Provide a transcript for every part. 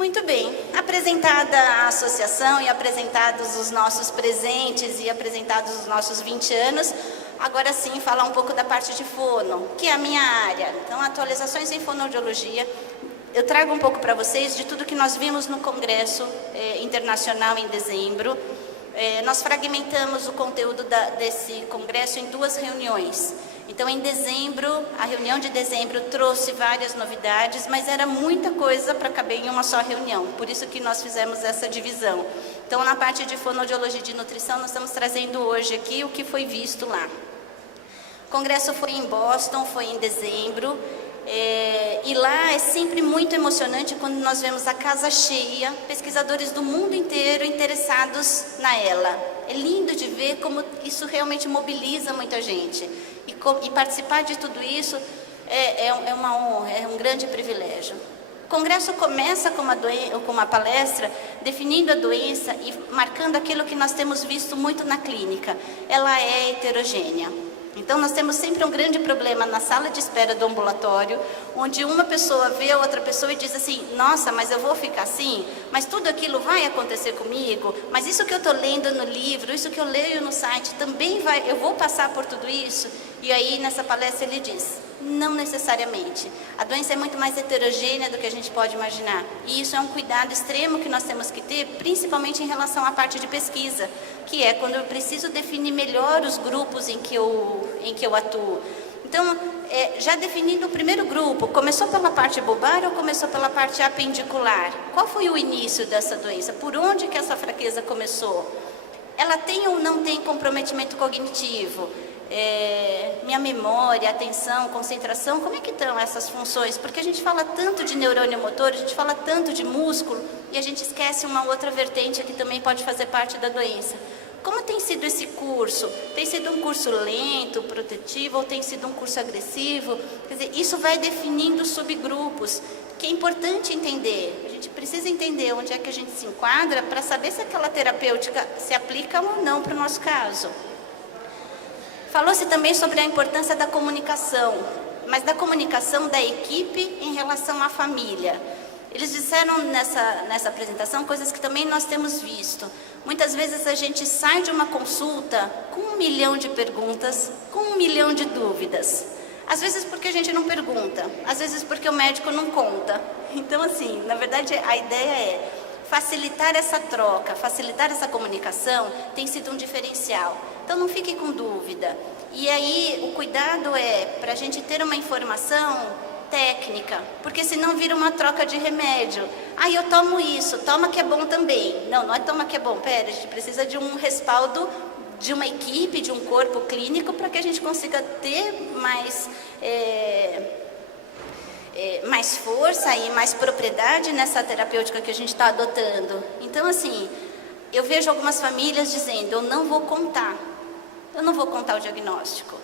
Muito bem, apresentada a associação e apresentados os nossos presentes e apresentados os nossos 20 anos, agora sim falar um pouco da parte de fono, que é a minha área. Então, atualizações em fonoaudiologia, eu trago um pouco para vocês de tudo que nós vimos no Congresso Internacional em dezembro. Nós fragmentamos o conteúdo desse congresso em 2 reuniões. Então, em dezembro, a reunião de dezembro trouxe várias novidades, mas era muita coisa para caber em uma só reunião. Por isso que nós fizemos essa divisão. Então, na parte de fonoaudiologia e de nutrição, nós estamos trazendo hoje aqui o que foi visto lá. O congresso foi em Boston, foi em dezembro. E lá é sempre muito emocionante quando nós vemos a casa cheia, pesquisadores do mundo inteiro interessados na ELA. É lindo de ver como isso realmente mobiliza muita gente. E participar de tudo isso é uma honra, é um grande privilégio. O congresso começa com uma palestra definindo a doença e marcando aquilo que nós temos visto muito na clínica. Ela é heterogênea. Então, nós temos sempre um grande problema na sala de espera do ambulatório, onde uma pessoa vê a outra pessoa e diz assim, nossa, mas eu vou ficar assim? Mas tudo aquilo vai acontecer comigo? Mas isso que eu estou lendo no livro, isso que eu leio no site, também vai, eu vou passar por tudo isso? E aí, nessa palestra, ele diz, não necessariamente. A doença é muito mais heterogênea do que a gente pode imaginar. E isso é um cuidado extremo que nós temos que ter, principalmente em relação à parte de pesquisa, que é quando eu preciso definir melhor os grupos em que eu atuo. Então, já definindo o primeiro grupo, começou pela parte bulbar ou começou pela parte apendicular? Qual foi o início dessa doença? Por onde que essa fraqueza começou? Ela tem ou não tem comprometimento cognitivo? Minha memória, atenção, concentração, como é que estão essas funções? Porque a gente fala tanto de neurônio motor, a gente fala tanto de músculo e a gente esquece uma outra vertente que também pode fazer parte da doença. Como tem sido esse curso? Tem sido um curso lento, protetivo ou tem sido um curso agressivo? Quer dizer, isso vai definindo subgrupos, que é importante entender. A gente precisa entender onde é que a gente se enquadra para saber se aquela terapêutica se aplica ou não para o nosso caso. Falou-se também sobre a importância da comunicação, mas da comunicação da equipe em relação à família. Eles disseram nessa apresentação coisas que também nós temos visto. Muitas vezes a gente sai de uma consulta com 1 milhão de perguntas, com 1 milhão de dúvidas. Às vezes porque a gente não pergunta, às vezes porque o médico não conta. Então, assim, na verdade, a ideia é facilitar essa troca, facilitar essa comunicação tem sido um diferencial. Então, não fique com dúvida. E aí, o cuidado é para a gente ter uma informação técnica, porque senão vira uma troca de remédio. Eu tomo isso, toma que é bom também. Não é toma que é bom. Pera, a gente precisa de um respaldo de uma equipe, de um corpo clínico, para que a gente consiga ter mais força e mais propriedade nessa terapêutica que a gente está adotando. Então, assim, eu vejo algumas famílias dizendo, eu não vou contar o diagnóstico.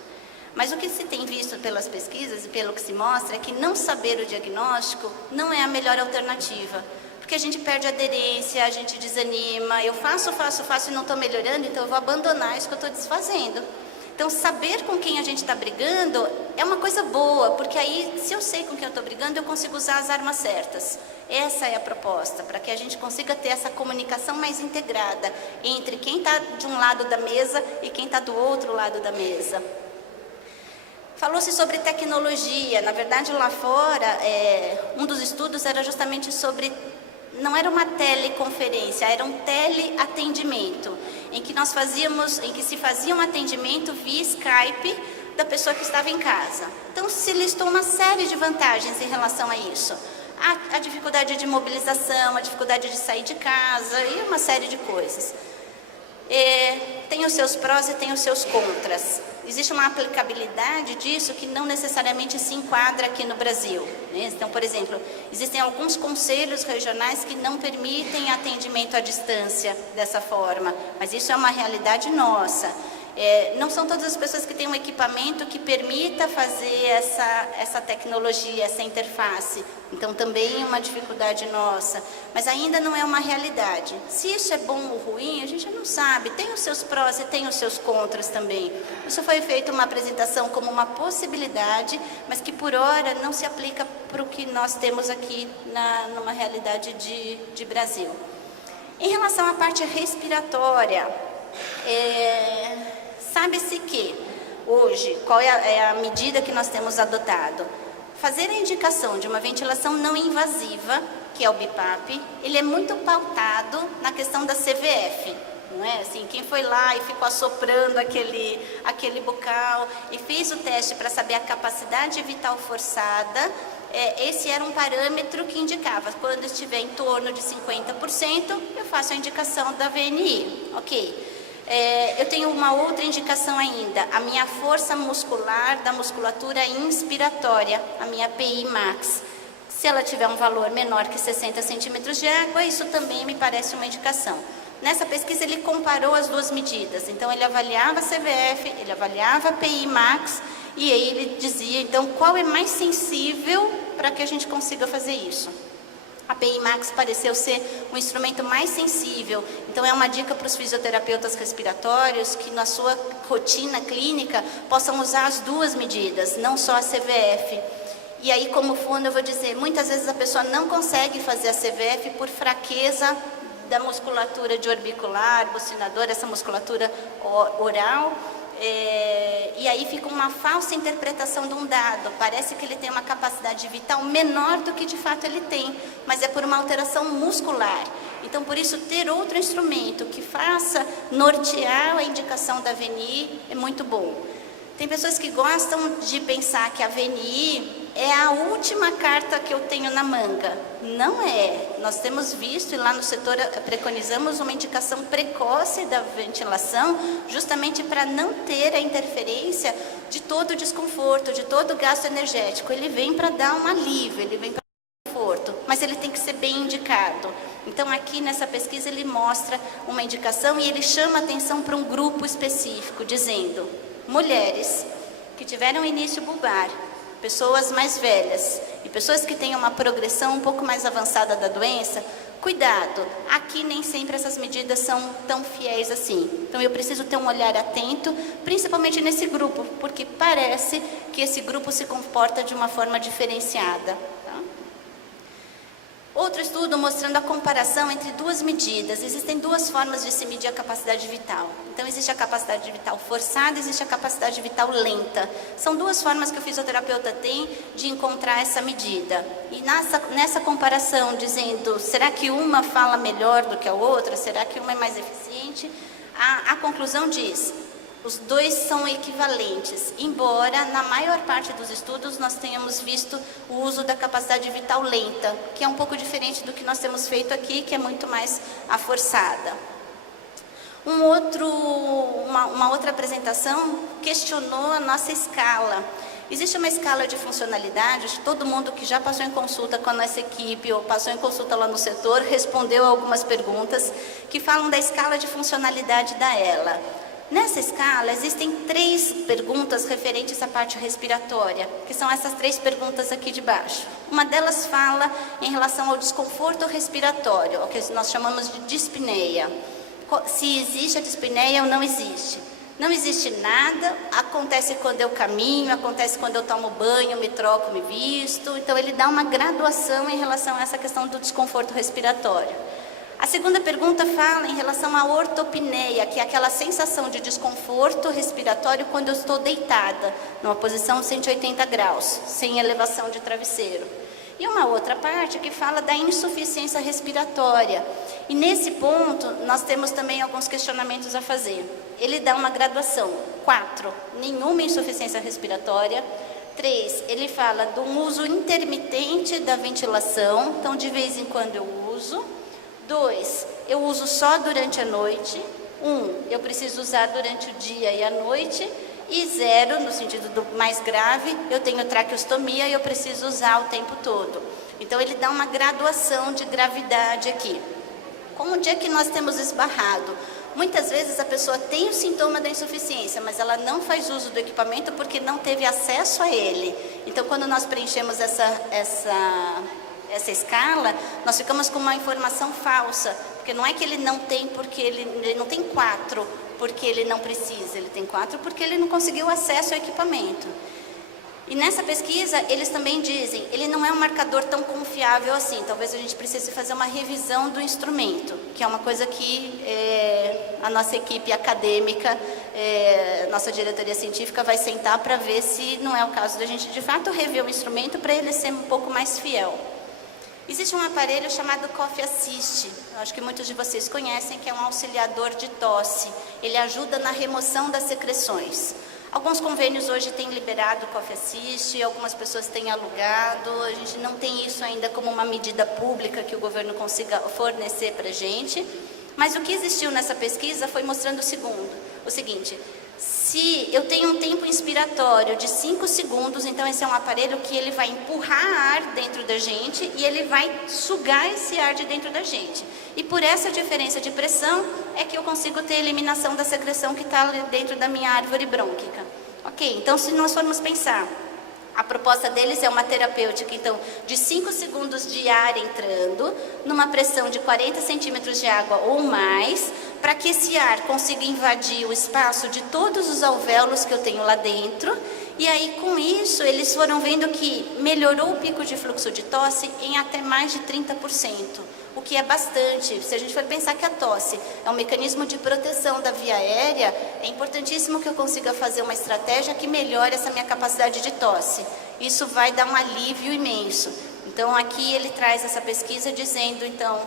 Mas o que se tem visto pelas pesquisas e pelo que se mostra é que não saber o diagnóstico não é a melhor alternativa. Porque a gente perde aderência, a gente desanima, eu faço e não estou melhorando, então eu vou abandonar isso que eu estou desfazendo. Então, saber com quem a gente está brigando é uma coisa boa, porque aí, se eu sei com quem eu estou brigando, eu consigo usar as armas certas. Essa é a proposta, para que a gente consiga ter essa comunicação mais integrada entre quem está de um lado da mesa e quem está do outro lado da mesa. Falou-se sobre tecnologia. Na verdade, lá fora, um dos estudos era justamente sobre... Não era uma teleconferência, era um teleatendimento, em que se fazia um atendimento via Skype da pessoa que estava em casa. Então, se listou uma série de vantagens em relação a isso. A dificuldade de mobilização, a dificuldade de sair de casa e uma série de coisas. Tem os seus prós e tem os seus contras. Existe uma aplicabilidade disso que não necessariamente se enquadra aqui no Brasil, né? Então, por exemplo, existem alguns conselhos regionais que não permitem atendimento à distância dessa forma, mas isso é uma realidade nossa. Não são todas as pessoas que têm um equipamento que permita fazer essa tecnologia, essa interface. Então, também é uma dificuldade nossa, mas ainda não é uma realidade. Se isso é bom ou ruim, a gente não sabe. Tem os seus prós e tem os seus contras também. Isso foi feito uma apresentação como uma possibilidade, mas que por hora não se aplica para o que nós temos aqui numa realidade de Brasil. Em relação à parte respiratória, sabe-se que hoje, qual é a medida que nós temos adotado? Fazer a indicação de uma ventilação não invasiva, que é o BiPAP, ele é muito pautado na questão da CVF. Não é? Assim, quem foi lá e ficou assoprando aquele bocal e fez o teste para saber a capacidade vital forçada, esse era um parâmetro que indicava, quando estiver em torno de 50%, eu faço a indicação da VNI, ok? Eu tenho uma outra indicação ainda, a minha força muscular da musculatura inspiratória, a minha PI max. Se ela tiver um valor menor que 60 centímetros de água, isso também me parece uma indicação. Nessa pesquisa ele comparou as duas medidas, então ele avaliava a CVF, ele avaliava a PI max e aí ele dizia, então, qual é mais sensível para que a gente consiga fazer isso. A PI max pareceu ser um instrumento mais sensível, então é uma dica para os fisioterapeutas respiratórios que na sua rotina clínica possam usar as duas medidas, não só a CVF. E aí, como fundo, eu vou dizer, muitas vezes a pessoa não consegue fazer a CVF por fraqueza da musculatura de orbicular, bucinador, essa musculatura oral, e aí fica uma falsa interpretação de um dado, parece que ele tem uma capacidade vital menor do que de fato ele tem, mas é por uma alteração muscular. Então, por isso, ter outro instrumento que faça nortear a indicação da VNI é muito bom. Tem pessoas que gostam de pensar que a VNI é a última carta que eu tenho na manga. Não é. Nós temos visto e lá no setor preconizamos uma indicação precoce da ventilação, justamente para não ter a interferência de todo o desconforto, de todo o gasto energético. Ele vem para dar um alívio, ele vem para dar conforto, mas ele tem que ser bem indicado. Então, aqui nessa pesquisa ele mostra uma indicação e ele chama atenção para um grupo específico, dizendo: mulheres que tiveram início bulbar, pessoas mais velhas e pessoas que têm uma progressão um pouco mais avançada da doença, cuidado, aqui nem sempre essas medidas são tão fiéis assim. Então eu preciso ter um olhar atento, principalmente nesse grupo, porque parece que esse grupo se comporta de uma forma diferenciada. Outro estudo mostrando a comparação entre duas medidas. Existem duas formas de se medir a capacidade vital. Então, existe a capacidade vital forçada, existe a capacidade vital lenta. São duas formas que o fisioterapeuta tem de encontrar essa medida. E nessa comparação, dizendo, será que uma fala melhor do que a outra? Será que uma é mais eficiente? A conclusão diz: os dois são equivalentes, embora na maior parte dos estudos nós tenhamos visto o uso da capacidade vital lenta, que é um pouco diferente do que nós temos feito aqui, que é muito mais a forçada. Uma outra apresentação questionou a nossa escala. Existe uma escala de funcionalidade, todo mundo que já passou em consulta com a nossa equipe ou passou em consulta lá no setor respondeu a algumas perguntas que falam da escala de funcionalidade da ELA. Nessa escala, existem 3 perguntas referentes à parte respiratória, que são essas 3 perguntas aqui de baixo. Uma delas fala em relação ao desconforto respiratório, o que nós chamamos de dispneia. Se existe a dispneia ou não existe. Não existe nada, acontece quando eu caminho, acontece quando eu tomo banho, me troco, me visto. Então, ele dá uma graduação em relação a essa questão do desconforto respiratório. A segunda pergunta fala em relação à ortopneia, que é aquela sensação de desconforto respiratório quando eu estou deitada, numa posição de 180 graus, sem elevação de travesseiro. E uma outra parte que fala da insuficiência respiratória. E nesse ponto, nós temos também alguns questionamentos a fazer. Ele dá uma graduação. 4, nenhuma insuficiência respiratória. 3, ele fala do uso intermitente da ventilação, então de vez em quando eu uso. 2, eu uso só durante a noite. 1, eu preciso usar durante o dia e a noite. E 0, no sentido do mais grave, eu tenho traqueostomia e eu preciso usar o tempo todo. Então, ele dá uma graduação de gravidade aqui. Onde é que nós temos esbarrado? muitas vezes a pessoa tem o sintoma da insuficiência, mas ela não faz uso do equipamento porque não teve acesso a ele. Então, quando nós preenchemos essa escala, nós ficamos com uma informação falsa, porque não é que ele não tem porque ele não tem 4 porque ele não precisa, ele tem 4 porque ele não conseguiu acesso ao equipamento. E nessa pesquisa, eles também dizem, ele não é um marcador tão confiável assim, talvez a gente precise fazer uma revisão do instrumento, que é uma coisa que a nossa equipe acadêmica, nossa diretoria científica vai sentar para ver se não é o caso da gente de fato rever o instrumento para ele ser um pouco mais fiel. Existe um aparelho chamado Coffee Assist, eu acho que muitos de vocês conhecem, que é um auxiliador de tosse. Ele ajuda na remoção das secreções. Alguns convênios hoje têm liberado o Coffee Assist, algumas pessoas têm alugado, a gente não tem isso ainda como uma medida pública que o governo consiga fornecer para a gente. Mas o que existiu nessa pesquisa foi mostrando o seguinte, se eu tenho um tempo inspiratório de 5 segundos, então esse é um aparelho que ele vai empurrar ar dentro da gente e ele vai sugar esse ar de dentro da gente. E por essa diferença de pressão é que eu consigo ter a eliminação da secreção que está dentro da minha árvore brônquica. Ok, então se nós formos pensar, a proposta deles é uma terapêutica, então, de 5 segundos de ar entrando, numa pressão de 40 centímetros de água ou mais, para que esse ar consiga invadir o espaço de todos os alvéolos que eu tenho lá dentro. E aí, com isso, eles foram vendo que melhorou o pico de fluxo de tosse em até mais de 30%, o que é bastante. Se a gente for pensar que a tosse é um mecanismo de proteção da via aérea, é importantíssimo que eu consiga fazer uma estratégia que melhore essa minha capacidade de tosse. Isso vai dar um alívio imenso. Então, aqui ele traz essa pesquisa dizendo, então,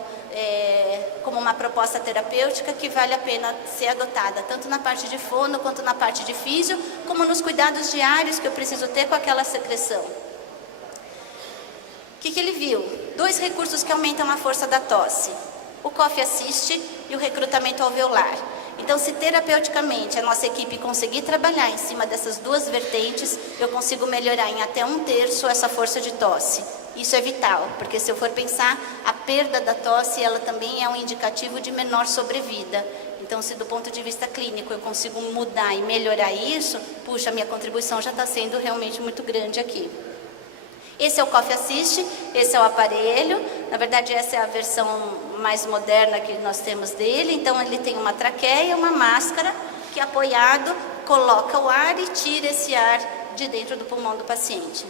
como uma proposta terapêutica que vale a pena ser adotada, tanto na parte de fono, quanto na parte de físio, como nos cuidados diários que eu preciso ter com aquela secreção. O que ele viu? 2 recursos que aumentam a força da tosse, o Coffee Assist e o recrutamento alveolar. Então, se terapeuticamente a nossa equipe conseguir trabalhar em cima dessas 2 vertentes, eu consigo melhorar em até 1/3 essa força de tosse. Isso é vital, porque se eu for pensar, a perda da tosse, ela também é um indicativo de menor sobrevida. Então, se do ponto de vista clínico eu consigo mudar e melhorar isso, puxa, a minha contribuição já está sendo realmente muito grande aqui. Esse é o Coffee Assist, esse é o aparelho, na verdade essa é a versão mais moderna que nós temos dele, então ele tem uma traqueia, uma máscara, que apoiado coloca o ar e tira esse ar de dentro do pulmão do paciente.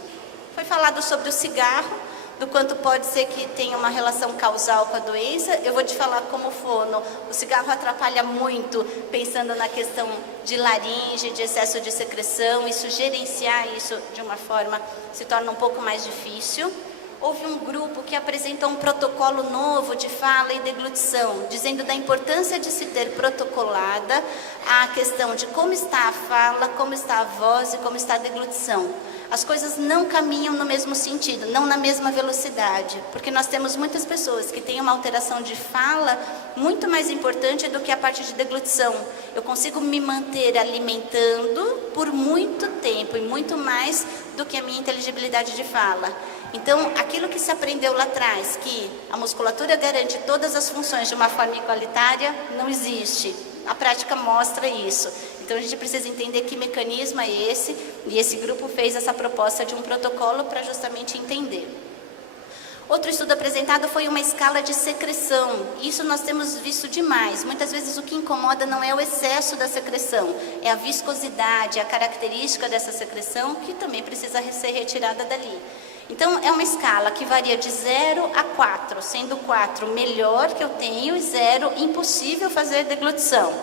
Foi falado sobre o cigarro, do quanto pode ser que tenha uma relação causal com a doença. Eu vou te falar como fono, o cigarro atrapalha muito, pensando na questão de laringe, de excesso de secreção, isso gerenciar isso de uma forma se torna um pouco mais difícil. Houve um grupo que apresentou um protocolo novo de fala e deglutição, dizendo da importância de se ter protocolada a questão de como está a fala, como está a voz e como está a deglutição. As coisas não caminham no mesmo sentido, não na mesma velocidade, porque nós temos muitas pessoas que têm uma alteração de fala muito mais importante do que a parte de deglutição. Eu consigo me manter alimentando por muito tempo e muito mais do que a minha inteligibilidade de fala. Então, aquilo que se aprendeu lá atrás, que a musculatura garante todas as funções de uma forma igualitária, não existe. A prática mostra isso. Então, a gente precisa entender que mecanismo é esse, e esse grupo fez essa proposta de um protocolo para justamente entender. Outro estudo apresentado foi uma escala de secreção. Isso nós temos visto demais. Muitas vezes o que incomoda não é o excesso da secreção, é a viscosidade, a característica dessa secreção, que também precisa ser retirada dali. Então, é uma escala que varia de 0 a 4, sendo 4 melhor que eu tenho e 0 impossível fazer deglutição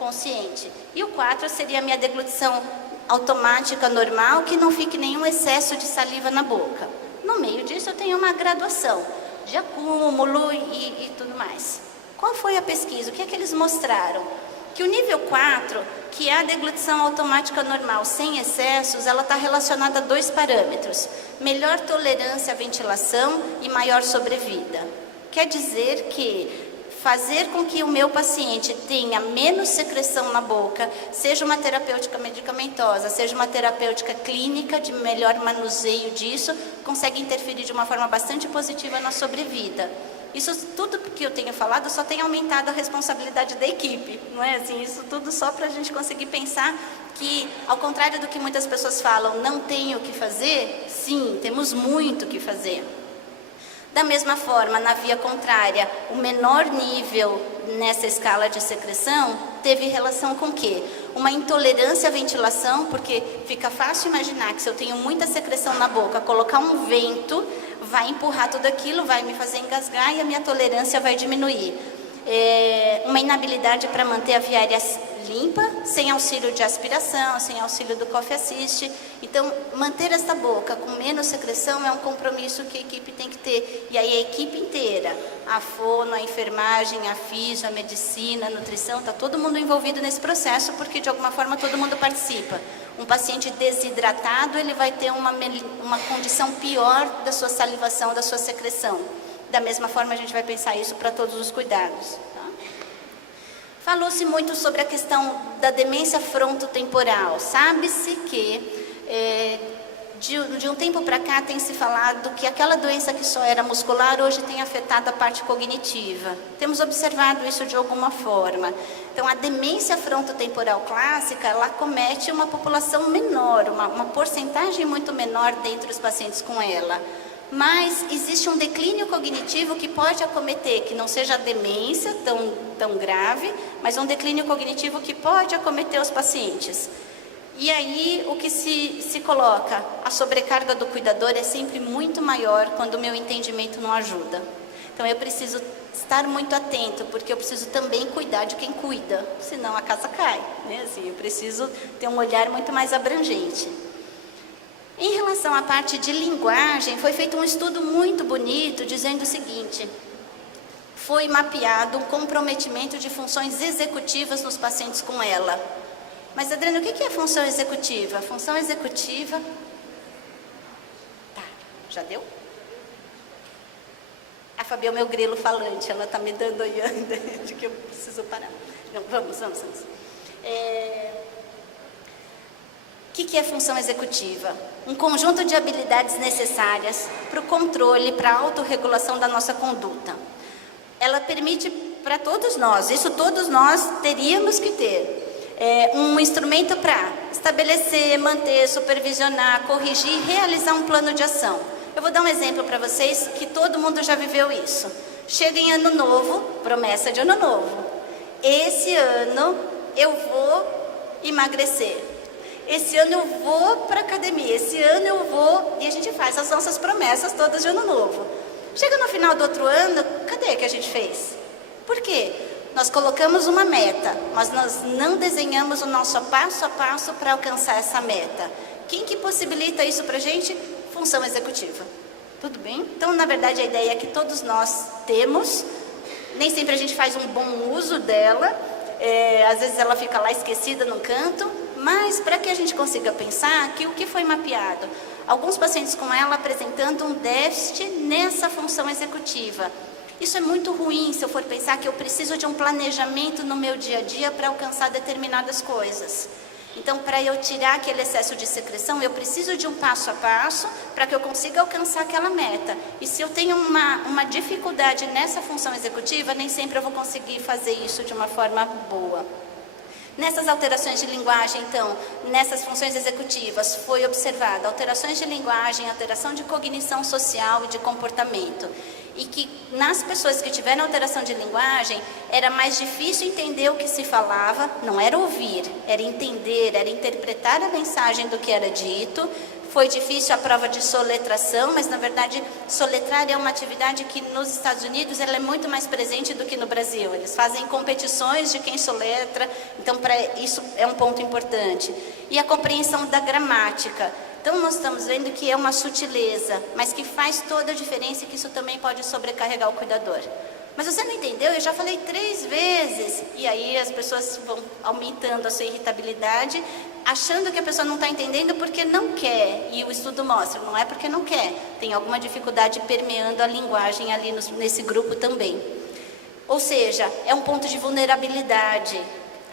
consciente. E o 4 seria a minha deglutição automática normal, que não fique nenhum excesso de saliva na boca. No meio disso eu tenho uma graduação de acúmulo e tudo mais. Qual foi a pesquisa? O que é que eles mostraram? Que o nível 4, que é a deglutição automática normal sem excessos, ela está relacionada a 2 parâmetros: melhor tolerância à ventilação e maior sobrevida. Quer dizer que fazer com que o meu paciente tenha menos secreção na boca, seja uma terapêutica medicamentosa, seja uma terapêutica clínica de melhor manuseio disso, consegue interferir de uma forma bastante positiva na sobrevida. Isso tudo que eu tenho falado só tem aumentado a responsabilidade da equipe, não é assim? Isso tudo só para a gente conseguir pensar que, ao contrário do que muitas pessoas falam, não tenho o que fazer, sim, temos muito o que fazer. Da mesma forma, na via contrária, o menor nível nessa escala de secreção teve relação com o quê? Uma intolerância à ventilação, porque fica fácil imaginar que se eu tenho muita secreção na boca, colocar um vento vai empurrar tudo aquilo, vai me fazer engasgar e a minha tolerância vai diminuir. Uma inabilidade para manter a via aérea limpa, sem auxílio de aspiração, sem auxílio do cough assist. Então, manter esta boca com menos secreção é um compromisso que a equipe tem que ter. E aí a equipe inteira, a fono, a enfermagem, a fisio, a medicina, a nutrição, está todo mundo envolvido nesse processo, porque de alguma forma todo mundo participa. Um paciente desidratado, ele vai ter uma condição pior da sua salivação, da sua secreção. Da mesma forma, a gente vai pensar isso para todos os cuidados. Tá? Falou-se muito sobre a questão da demência frontotemporal. Sabe-se que de um tempo para cá tem se falado que aquela doença que só era muscular hoje tem afetado a parte cognitiva. Temos observado isso de alguma forma. Então, a demência frontotemporal clássica, ela acomete uma população menor, uma porcentagem muito menor dentre os pacientes com ela. Mas existe um declínio cognitivo que pode acometer, que não seja a demência tão grave, mas um declínio cognitivo que pode acometer os pacientes. E aí, o que se coloca? A sobrecarga do cuidador é sempre muito maior quando o meu entendimento não ajuda. Então, eu preciso estar muito atento, porque eu preciso também cuidar de quem cuida, senão a casa cai, né? Assim, eu preciso ter um olhar muito mais abrangente. Em relação à parte de linguagem, foi feito um estudo muito bonito, dizendo o seguinte: foi mapeado o comprometimento de funções executivas nos pacientes com ela. Mas, Adriana, o que é função executiva? Função executiva... Tá, já deu? A Fabi é o meu grelo falante, ela está me dando aí ainda de que eu preciso parar. Não, vamos. O que é função executiva? Um conjunto de habilidades necessárias para o controle, para a autorregulação da nossa conduta. Ela permite para todos nós, isso todos nós teríamos que ter, um instrumento para estabelecer, manter, supervisionar, corrigir, realizar um plano de ação. Eu vou dar um exemplo para vocês que todo mundo já viveu isso. Chega em ano novo, promessa de ano novo. Esse ano eu vou emagrecer. Esse ano eu vou para a academia. Esse ano eu vou... E a gente faz as nossas promessas todas de ano novo. Chega no final do outro ano, cadê que a gente fez? Por quê? Nós colocamos uma meta, mas nós não desenhamos o nosso passo a passo para alcançar essa meta. Quem que possibilita isso para a gente? Função executiva. Tudo bem? Então, na verdade, a ideia é que todos nós temos, nem sempre a gente faz um bom uso dela, às vezes ela fica lá esquecida num canto, mas para que a gente consiga pensar que o que foi mapeado? Alguns pacientes com ela apresentando um déficit nessa função executiva. Isso é muito ruim se eu for pensar que eu preciso de um planejamento no meu dia a dia para alcançar determinadas coisas. Então, para eu tirar aquele excesso de secreção, eu preciso de um passo a passo para que eu consiga alcançar aquela meta. E se eu tenho uma dificuldade nessa função executiva, nem sempre eu vou conseguir fazer isso de uma forma boa. Nessas alterações de linguagem, então, nessas funções executivas, foi observada alterações de linguagem, alteração de cognição social e de comportamento. E que nas pessoas que tiveram alteração de linguagem, era mais difícil entender o que se falava, não era ouvir, era entender, era interpretar a mensagem do que era dito. Foi difícil a prova de soletração, mas na verdade soletrar é uma atividade que nos Estados Unidos ela é muito mais presente do que no Brasil. Eles fazem competições de quem soletra, então para isso é um ponto importante. E a compreensão da gramática. Então, nós estamos vendo que é uma sutileza, mas que faz toda a diferença e que isso também pode sobrecarregar o cuidador. Mas você não entendeu? Eu já falei 3 vezes. E aí as pessoas vão aumentando a sua irritabilidade, achando que a pessoa não está entendendo porque não quer. E o estudo mostra, não é porque não quer. Tem alguma dificuldade permeando a linguagem ali nesse grupo também. Ou seja, é um ponto de vulnerabilidade.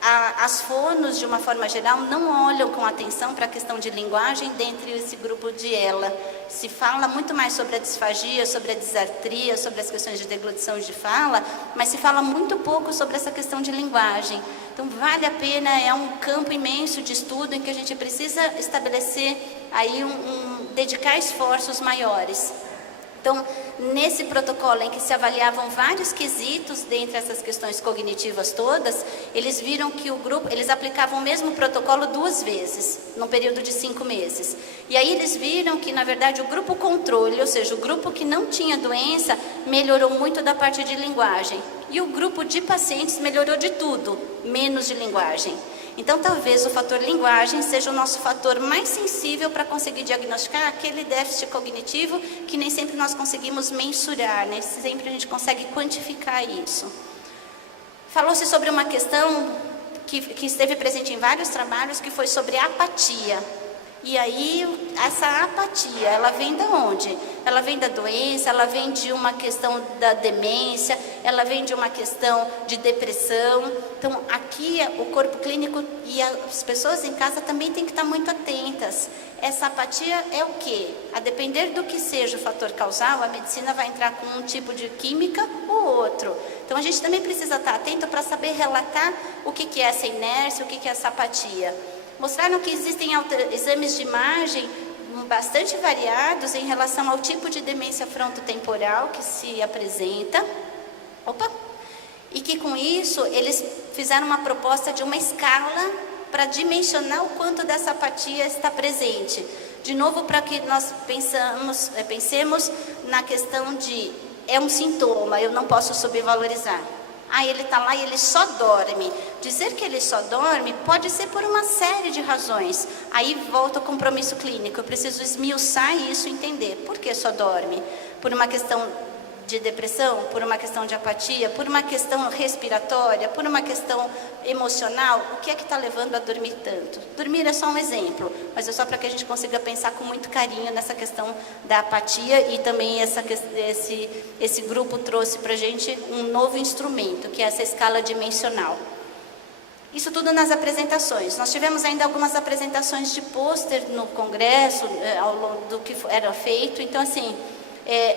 As fonos, de uma forma geral, não olham com atenção para a questão de linguagem dentro desse grupo de ELA. Se fala muito mais sobre a disfagia, sobre a disartria, sobre as questões de deglutição de fala, mas se fala muito pouco sobre essa questão de linguagem. Então, vale a pena, é um campo imenso de estudo em que a gente precisa estabelecer aí dedicar esforços maiores. Então, nesse protocolo em que se avaliavam vários quesitos dentre essas questões cognitivas todas, eles viram que o grupo, eles aplicavam o mesmo protocolo 2 vezes, num período de 5 meses. E aí eles viram que, na verdade, o grupo controle, ou seja, o grupo que não tinha doença, melhorou muito da parte de linguagem. E o grupo de pacientes melhorou de tudo, menos de linguagem. Então, talvez o fator linguagem seja o nosso fator mais sensível para conseguir diagnosticar aquele déficit cognitivo que nem sempre nós conseguimos mensurar, nem sempre a gente consegue quantificar isso. Falou-se sobre uma questão que esteve presente em vários trabalhos, que foi sobre a apatia. E aí, essa apatia, ela vem de onde? Ela vem da doença, ela vem de uma questão da demência, ela vem de uma questão de depressão. Então, aqui, o corpo clínico e as pessoas em casa também têm que estar muito atentas. Essa apatia é o quê? A depender do que seja o fator causal, a medicina vai entrar com um tipo de química ou outro. Então, a gente também precisa estar atento para saber relatar o que é essa inércia, o que é essa apatia. Mostraram que existem exames de imagem bastante variados em relação ao tipo de demência frontotemporal que se apresenta. E que com isso eles fizeram uma proposta de uma escala para dimensionar o quanto dessa apatia está presente. De novo, para que nós pensemos na questão de é um sintoma, eu não posso subvalorizar. Ele está lá e ele só dorme. Dizer que ele só dorme pode ser por uma série de razões. Aí volta o compromisso clínico. Eu preciso esmiuçar isso e entender. Por que só dorme? Por uma questão de depressão? Por uma questão de apatia? Por uma questão respiratória? Por uma questão emocional? O que é que está levando a dormir tanto? Dormir é só um exemplo, mas é só para que a gente consiga pensar com muito carinho nessa questão da apatia. E também esse grupo trouxe para a gente um novo instrumento, que é essa escala dimensional. Isso tudo nas apresentações. Nós tivemos ainda algumas apresentações de pôster no congresso, ao longo do que era feito. Então, assim,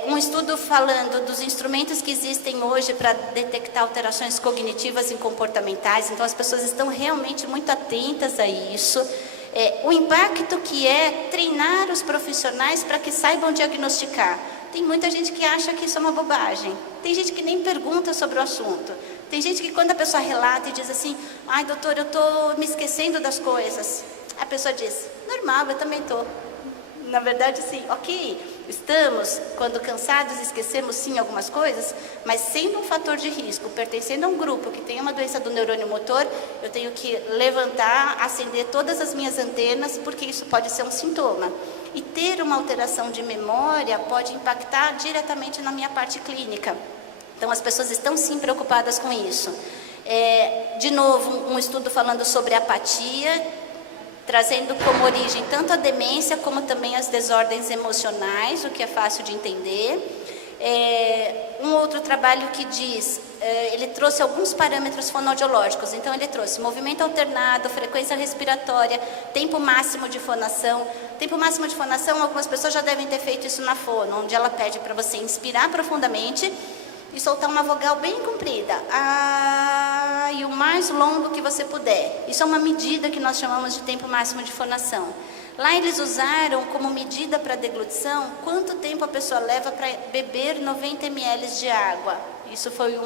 um estudo falando dos instrumentos que existem hoje para detectar alterações cognitivas e comportamentais. Então, as pessoas estão realmente muito atentas a isso. O impacto que é treinar os profissionais para que saibam diagnosticar. Tem muita gente que acha que isso é uma bobagem. Tem gente que nem pergunta sobre o assunto. Tem gente que, quando a pessoa relata e diz assim, ai, doutor, eu estou me esquecendo das coisas. A pessoa diz, normal, eu também estou. Na verdade, sim, ok, estamos, quando cansados, esquecemos sim algumas coisas, mas sendo um fator de risco, pertencendo a um grupo que tem uma doença do neurônio motor, eu tenho que levantar, acender todas as minhas antenas, porque isso pode ser um sintoma. E ter uma alteração de memória pode impactar diretamente na minha parte clínica. Então, as pessoas estão sim preocupadas com isso. De novo, um estudo falando sobre apatia, trazendo como origem tanto a demência como também as desordens emocionais, o que é fácil de entender. Um outro trabalho que diz, ele trouxe alguns parâmetros fonoaudiológicos. Então, ele trouxe movimento alternado, frequência respiratória, tempo máximo de fonação. Tempo máximo de fonação, algumas pessoas já devem ter feito isso na fono, onde ela pede para você inspirar profundamente e soltar uma vogal bem comprida. E o mais longo que você puder. Isso é uma medida que nós chamamos de tempo máximo de fonação. Lá eles usaram como medida para deglutição quanto tempo a pessoa leva para beber 90 ml de água. Isso foi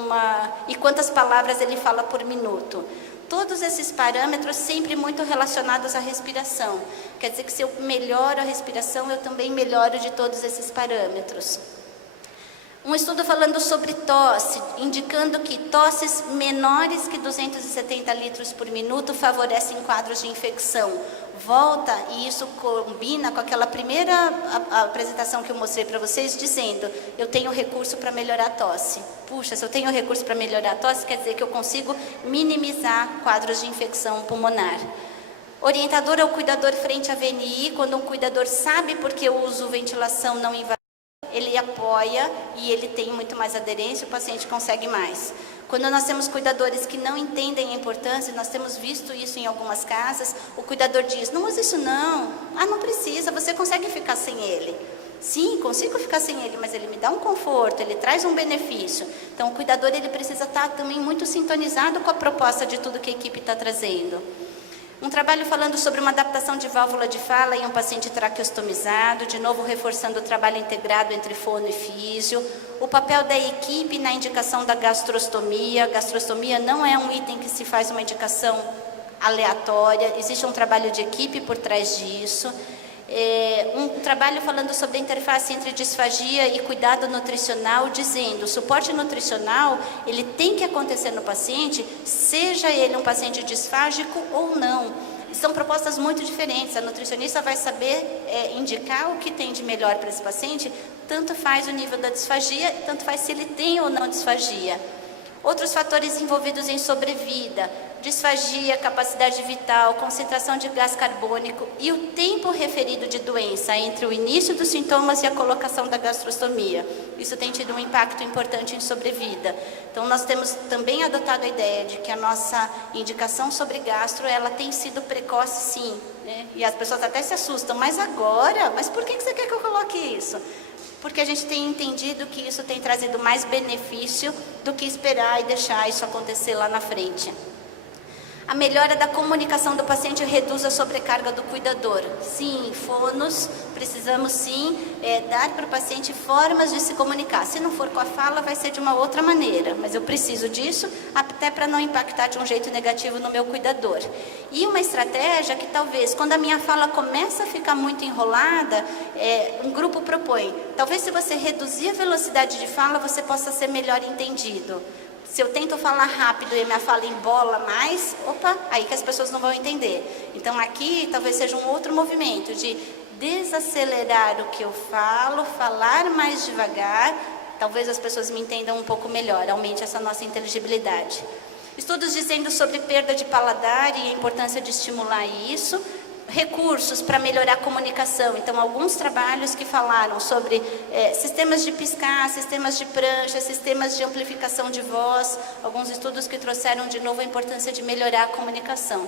e quantas palavras ele fala por minuto. Todos esses parâmetros sempre muito relacionados à respiração. Quer dizer que se eu melhoro a respiração, eu também melhoro de todos esses parâmetros. Um estudo falando sobre tosse, indicando que tosses menores que 270 litros por minuto favorecem quadros de infecção. Volta, e isso combina com aquela primeira apresentação que eu mostrei para vocês, dizendo, eu tenho recurso para melhorar a tosse. Puxa, se eu tenho recurso para melhorar a tosse, quer dizer que eu consigo minimizar quadros de infecção pulmonar. Orientador ao cuidador frente à VNI, quando um cuidador sabe porque eu uso ventilação não invasiva, ele apoia e ele tem muito mais aderência, o paciente consegue mais. Quando nós temos cuidadores que não entendem a importância, nós temos visto isso em algumas casas, o cuidador diz, não usa isso não, não precisa, você consegue ficar sem ele. Sim, consigo ficar sem ele, mas ele me dá um conforto, ele traz um benefício. Então o cuidador ele precisa estar também muito sintonizado com a proposta de tudo que a equipe está trazendo. Um trabalho falando sobre uma adaptação de válvula de fala em um paciente traqueostomizado, de novo reforçando o trabalho integrado entre fono e físio. O papel da equipe na indicação da gastrostomia. A gastrostomia não é um item que se faz uma indicação aleatória, existe um trabalho de equipe por trás disso. Um trabalho falando sobre a interface entre disfagia e cuidado nutricional, dizendo o suporte nutricional ele tem que acontecer no paciente, seja ele um paciente disfágico ou não. São propostas muito diferentes. A nutricionista vai saber indicar o que tem de melhor para esse paciente, tanto faz o nível da disfagia, tanto faz se ele tem ou não disfagia. Outros fatores envolvidos em sobrevida, disfagia, capacidade vital, concentração de gás carbônico e o tempo referido de doença entre o início dos sintomas e a colocação da gastrostomia. Isso tem tido um impacto importante em sobrevida. Então, nós temos também adotado a ideia de que a nossa indicação sobre gastro, ela tem sido precoce sim, né? E as pessoas até se assustam, mas agora? Mas por que você quer que eu coloque isso? Porque a gente tem entendido que isso tem trazido mais benefício do que esperar e deixar isso acontecer lá na frente. A melhora da comunicação do paciente reduz a sobrecarga do cuidador. Sim, fonos, precisamos sim dar para o paciente formas de se comunicar. Se não for com a fala, vai ser de uma outra maneira, mas eu preciso disso até para não impactar de um jeito negativo no meu cuidador. E uma estratégia que talvez, quando a minha fala começa a ficar muito enrolada, um grupo propõe, talvez se você reduzir a velocidade de fala, você possa ser melhor entendido. Se eu tento falar rápido e minha fala embola mais, aí que as pessoas não vão entender. Então aqui talvez seja um outro movimento de desacelerar o que eu falo, falar mais devagar, talvez as pessoas me entendam um pouco melhor, aumente essa nossa inteligibilidade. Estudos dizendo sobre perda de paladar e a importância de estimular isso. Recursos para melhorar a comunicação. Então, alguns trabalhos que falaram sobre sistemas de piscar, sistemas de prancha, sistemas de amplificação de voz, alguns estudos que trouxeram de novo a importância de melhorar a comunicação.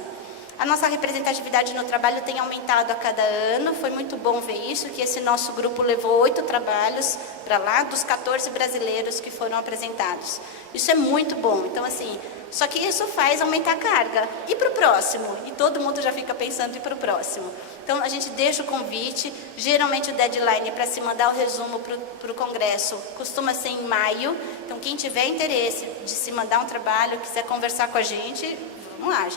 A nossa representatividade no trabalho tem aumentado a cada ano, foi muito bom ver isso, que esse nosso grupo levou 8 trabalhos para lá, dos 14 brasileiros que foram apresentados. Isso é muito bom, então assim, só que isso faz aumentar a carga. E para o próximo? E todo mundo já fica pensando em para o próximo. Então a gente deixa o convite, geralmente o deadline para se mandar o resumo para o congresso costuma ser em maio, então quem tiver interesse de se mandar um trabalho, quiser conversar com a gente, vamos lá,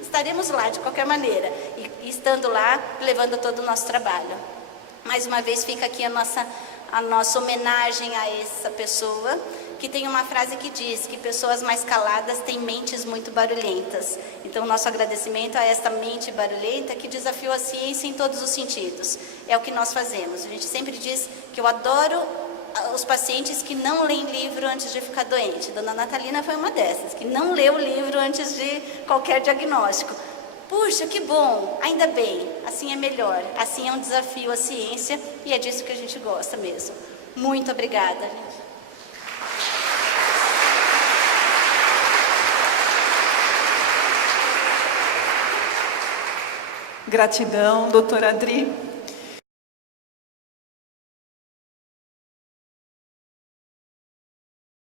estaremos lá de qualquer maneira, e estando lá, levando todo o nosso trabalho. Mais uma vez fica aqui a nossa homenagem a essa pessoa, que tem uma frase que diz que pessoas mais caladas têm mentes muito barulhentas. Então, nosso agradecimento a esta mente barulhenta que desafiou a ciência em todos os sentidos. É o que nós fazemos. A gente sempre diz que eu adoro os pacientes que não leem livro antes de ficar doente. Dona Natalina foi uma dessas, que não leu o livro antes de qualquer diagnóstico. Puxa, que bom, ainda bem, assim é melhor, assim é um desafio à ciência e é disso que a gente gosta mesmo. Muito obrigada, gente. Gratidão, doutora Adri.